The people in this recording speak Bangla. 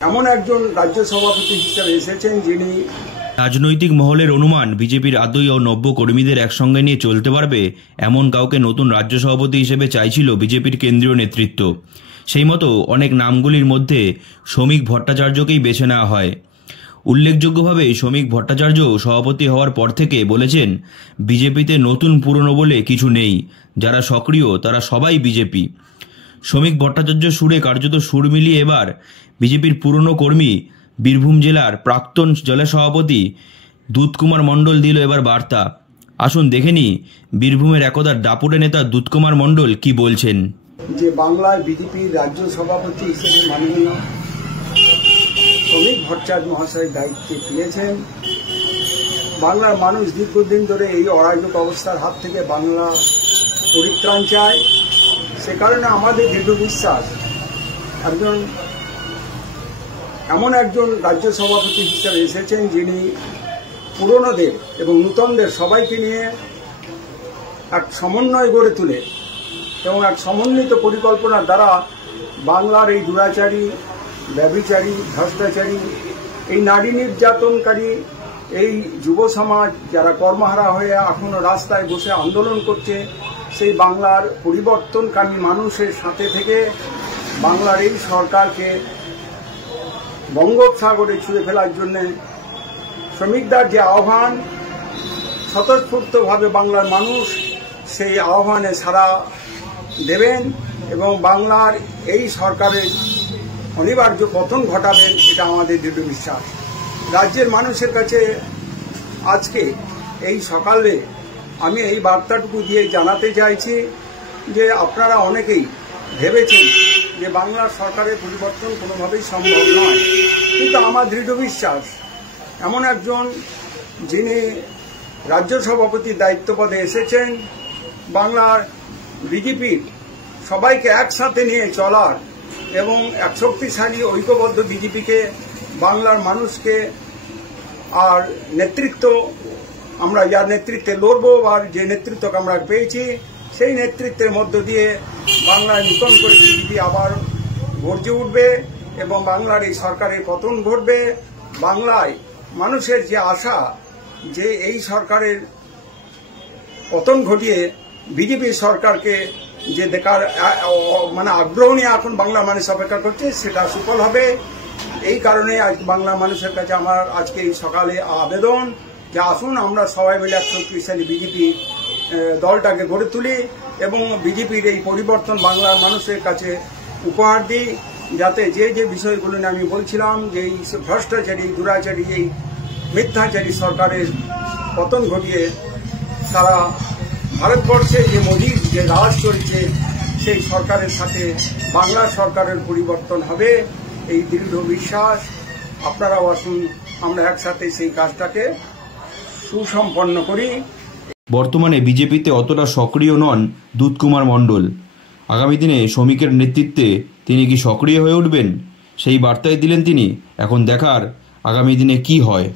এমন একজন রাজ্য সভাপতি হিসেবে এসেছেন যিনি রাজনৈতিক মহলের অনুমান বিজেপির আদৌ ও নব্য কর্মীদের একসঙ্গে নিয়ে চলতে পারবে এমন কাউকে নতুন রাজ্য সভাপতি হিসেবে চাইছিল বিজেপির কেন্দ্রীয় নেতৃত্ব। সেই মতো অনেক নামগুলির মধ্যে শ্রমিক ভট্টাচার্যকেই বেছে নেওয়া হয়। উল্লেখযোগ্যভাবে শ্রমিক ভট্টাচার্য সভাপতি হওয়ার পর থেকে বলেছেন, বিজেপিতে নতুন পুরনো বলে কিছু নেই, যারা সক্রিয় তারা সবাই বিজেপি। শ্রমিক ভট্টাচার্য সুরে কার্যত সুর মিলিয়ে এবার বিজেপির পুরনো কর্মী বীরভূম জেলার প্রাক্তন জেলা সভাপতি দুধকুমার মণ্ডল দিল এবার বার্তা। আসুন দেখে নি বীরভূমের একদার দাপুটে নেতা দুধকুমার মণ্ডল কি বলছেন। যে বাংলায় বিজেপির রাজ্য সভাপতি হিসেবে মাননীয় শ্রমিক ভট্টাচার্য মহাশয় দায়িত্বে পেয়েছেন। বাংলার মানুষ দীর্ঘদিন ধরে এই অরাজক অবস্থার হাত থেকে বাংলা পরিত্রাণ চায়। সে কারণে আমাদের দৃঢ় বিশ্বাস এমন একজন রাজ্য সভাপতি হিসেবে এসেছেন যিনি পুরনোদের এবং নূতনদের সবাইকে নিয়ে এক সমন্বয় গড়ে তুলে এবং এক সমন্বিত পরিকল্পনার দ্বারা বাংলার এই দুরাচারী, ব্যভিচারী, ভ্রষ্টাচারী, এই নারী নির্যাতনকারী, এই যুব সমাজ যারা কর্মহারা হয়ে এখনো রাস্তায় বসে আন্দোলন করছে, সেই বাংলার পরিবর্তনকামী মানুষের সাথে থেকে বাংলার এই সরকারকে বঙ্গোপসাগরে ছুঁড়ে ফেলার জন্য শ্রমিকদের যে আহ্বান, স্বতঃস্ফূর্তভাবে বাংলার মানুষ সেই আহ্বানে সাড়া দেবেন এবং বাংলার এই সরকারের অনিবার্য পতন ঘটাবেন, এটা আমাদের দৃঢ় বিশ্বাস। রাজ্যের মানুষের কাছে আজকে এই সকালে আমি এই বার্তাটুকু দিয়ে জানাতে চাইছি যে আপনারা অনেকেই ভেবেছেন যে বাংলার সরকারের পরিবর্তন কোনোভাবেই সম্ভব নয়, কিন্তু আমার দৃঢ় বিশ্বাস এমন একজন যিনি রাজ্য সভাপতির দায়িত্ব পদে এসেছেন, বাংলার বিজেপির সবাইকে একসাথে নিয়ে চলার এবং এক শক্তিশালী ঐক্যবদ্ধ বিজেপিকে বাংলার মানুষকে আর নেতৃত্ব আমরা যার নেতৃত্বে লড়বো বা যে নেতৃত্বকে আমরা পেয়েছি সেই নেতৃত্বের মধ্য দিয়ে বাংলায় নূতন করে বিজেপি আবার গর্জে উঠবে এবং বাংলার এই সরকারের পতন ঘটবে। বাংলায় মানুষের যে আশা যে এই সরকারের পতন ঘটিয়ে বিজেপি সরকারকে যে দেখার আগ্রহ নিয়ে এখন বাংলার মানুষ অপেক্ষা করছে, সেটা সুফল হবে। এই কারণে আজ বাংলার মানুষের কাছে আমার আজকে এই সকালে আবেদন যে আসুন আমরা সবাই মিলে এক শক্তিশালী বিজেপি দলটাকে গড়ে তুলি এবং বিজেপির এই পরিবর্তন বাংলার মানুষের কাছে উপহার দিই, যাতে যে যে বিষয়গুলো নিয়ে আমি বলছিলাম যে এই ভ্রষ্টাচারী, দুরাচারী, এই মিথ্যাচারী সরকারের পতন ঘটিয়ে সারা ভারতবর্ষে যে মোদির যে রাজ চলছে সেই সরকারের সাথে বাংলা সরকারের পরিবর্তন হবে, এই দৃঢ় বিশ্বাস। আপনারাও আসুন আমরা একসাথে সেই কাজটাকে সুসম্পন্ন করি। বর্তমানে বিজেপিতে অতটা সক্রিয় নন দুধকুমার মণ্ডল। আগামী দিনে শ্রমিকের নেতৃত্বে তিনি কি সক্রিয় হয়ে উঠবেন সেই বার্তাই দিলেন তিনি। এখন দেখার আগামী দিনে কি হয়।